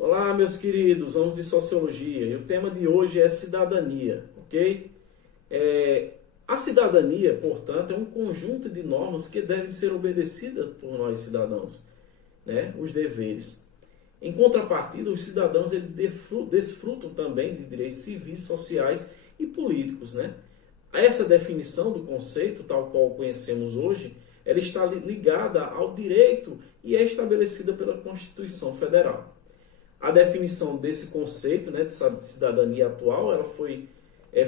Olá, meus queridos, vamos de sociologia e o tema de hoje é cidadania, ok? A cidadania, portanto, é um conjunto de normas que devem ser obedecidas por nós cidadãos, né? Os deveres. Em contrapartida, os cidadãos eles desfrutam também de direitos civis, sociais e políticos, né? Essa definição do conceito, tal qual conhecemos hoje, ela está ligada ao direito e é estabelecida pela Constituição Federal. A definição desse conceito, né, de cidadania atual, ela foi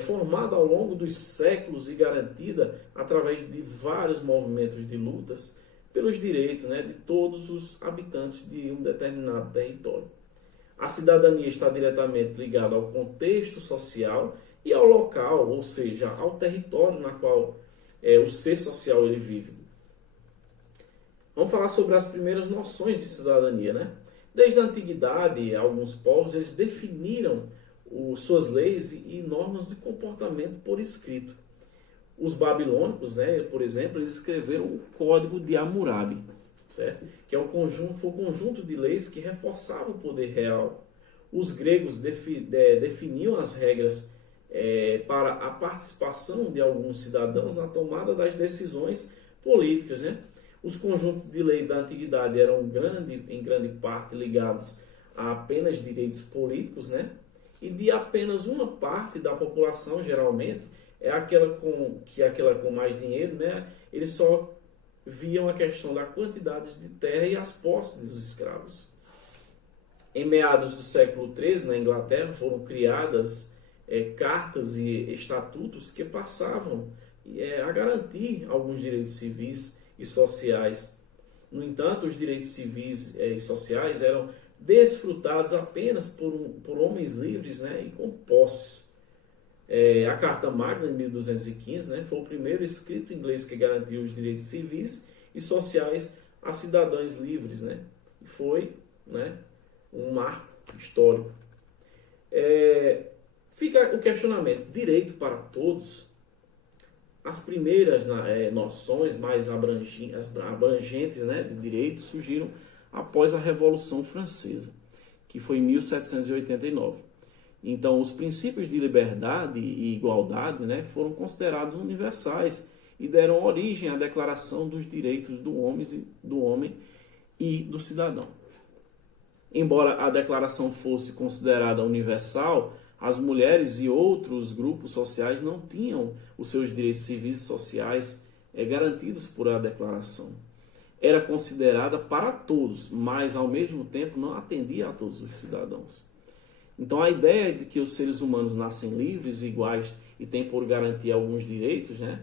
formada ao longo dos séculos e garantida através de vários movimentos de lutas pelos direitos, né, de todos os habitantes de um determinado território. A cidadania está diretamente ligada ao contexto social e ao local, ou seja, ao território na qual o ser social ele vive. Vamos falar sobre as primeiras noções de cidadania, né? Desde a antiguidade, alguns povos eles definiram suas leis e normas de comportamento por escrito. Os babilônicos, né, por exemplo, eles escreveram o Código de Hammurabi, certo? Que foi um conjunto de leis que reforçava o poder real. Os gregos definiam as regras para a participação de alguns cidadãos na tomada das decisões políticas, né? Os conjuntos de lei da antiguidade eram em grande parte ligados a apenas direitos políticos, né? E de apenas uma parte da população, geralmente, aquela com mais dinheiro, né? Eles só viam a questão da quantidade de terra e as posses dos escravos. Em meados do século XIII, na Inglaterra, foram criadas cartas e estatutos que passavam a garantir alguns direitos civis e sociais. No entanto, os direitos civis e sociais eram desfrutados apenas por homens livres, né, e com posses. A Carta Magna, de 1215, né, foi o primeiro escrito inglês que garantiu os direitos civis e sociais a cidadãos livres, né, e foi, né, um marco histórico. Fica o questionamento: direito para todos? As primeiras noções mais abrangentes, né, de direito surgiram após a Revolução Francesa, que foi em 1789. Então, os princípios de liberdade e igualdade, né, foram considerados universais e deram origem à Declaração dos Direitos do Homem e do Cidadão. Embora a declaração fosse considerada universal, as mulheres e outros grupos sociais não tinham os seus direitos civis e sociais garantidos por a declaração. Era considerada para todos, mas ao mesmo tempo não atendia a todos os cidadãos. Então a ideia de que os seres humanos nascem livres e iguais e têm por garantia alguns direitos, né,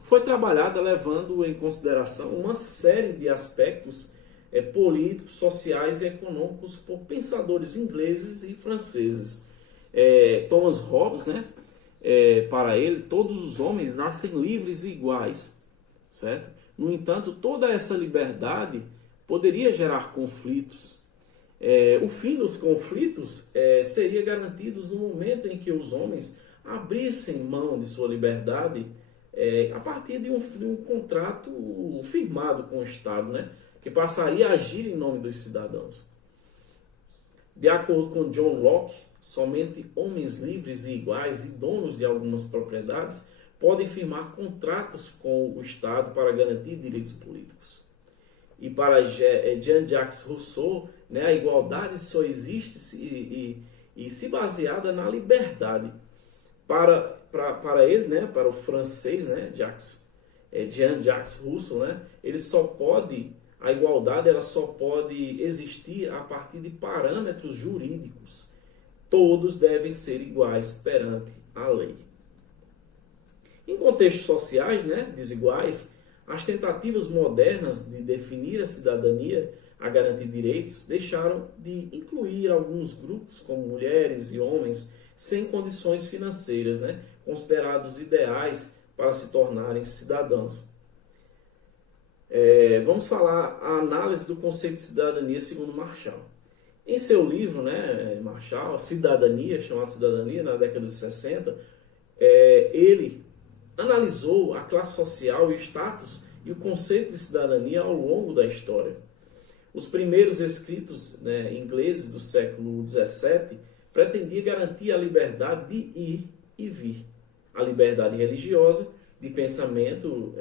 foi trabalhada levando em consideração uma série de aspectos políticos, sociais e econômicos por pensadores ingleses e franceses. Thomas Hobbes, né, para ele, todos os homens nascem livres e iguais, certo? No entanto, toda essa liberdade poderia gerar conflitos. O fim dos conflitos seria garantido no momento em que os homens abrissem mão de sua liberdade a partir de um contrato firmado com o Estado, né, que passaria a agir em nome dos cidadãos. De acordo com John Locke, somente homens livres e iguais e donos de algumas propriedades podem firmar contratos com o Estado para garantir direitos políticos. E para Jean-Jacques Rousseau, né, a igualdade só existe e se baseada na liberdade. Para ele, né, para o francês, né, Jean-Jacques Rousseau, né, a igualdade ela só pode existir a partir de parâmetros jurídicos. Todos devem ser iguais perante a lei. Em contextos sociais, né, desiguais, as tentativas modernas de definir a cidadania, a garantir direitos, deixaram de incluir alguns grupos, como mulheres e homens, sem condições financeiras, né, considerados ideais para se tornarem cidadãos. Vamos falar a análise do conceito de cidadania segundo Marshall. Em seu livro, né, Marshall, Cidadania, chamado Cidadania, na década de 60, ele analisou a classe social e o status e o conceito de cidadania ao longo da história. Os primeiros escritos, né, ingleses do século XVII pretendiam garantir a liberdade de ir e vir, a liberdade religiosa, de pensamento,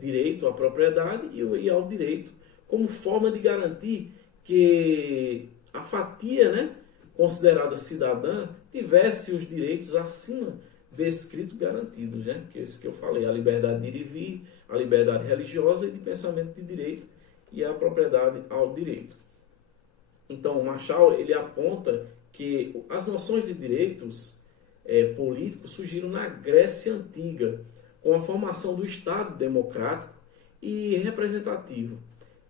direito à propriedade e ao direito, como forma de garantir que a fatia, né, considerada cidadã tivesse os direitos acima descritos garantidos, né? Que é esse que eu falei, a liberdade de ir e vir, a liberdade religiosa e de pensamento de direito e a propriedade ao direito. Então, Marshall ele aponta que as noções de direitos políticos surgiram na Grécia Antiga, com a formação do Estado democrático e representativo.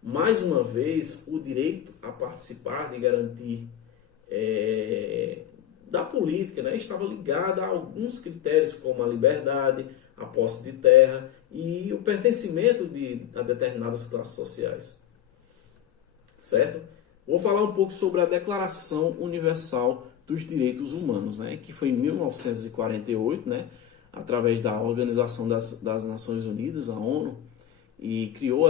Mais uma vez, o direito a participar, de garantir da política, né, estava ligado a alguns critérios como a liberdade, a posse de terra e o pertencimento a determinadas classes sociais. Certo? Vou falar um pouco sobre a Declaração Universal dos Direitos Humanos, né, que foi em 1948, né, através da Organização das Nações Unidas, a ONU, e criou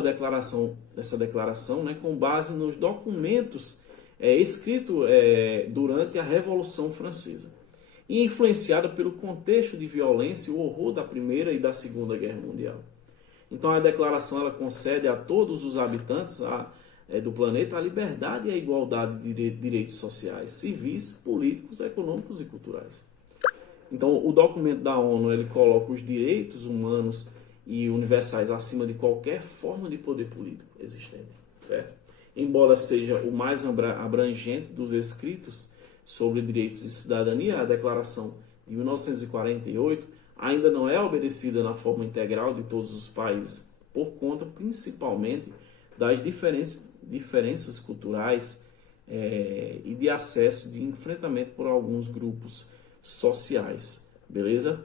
essa declaração, né, com base nos documentos escritos durante a Revolução Francesa e influenciada pelo contexto de violência e o horror da Primeira e da Segunda Guerra Mundial. Então a declaração ela concede a todos os habitantes do planeta a liberdade e a igualdade de direitos sociais, civis, políticos, econômicos e culturais. Então o documento da ONU ele coloca os direitos humanos e universais acima de qualquer forma de poder político existente, certo? Embora seja o mais abrangente dos escritos sobre direitos e cidadania, a Declaração de 1948 ainda não é obedecida na forma integral de todos os países, por conta principalmente das diferenças culturais e de acesso de enfrentamento por alguns grupos sociais, beleza?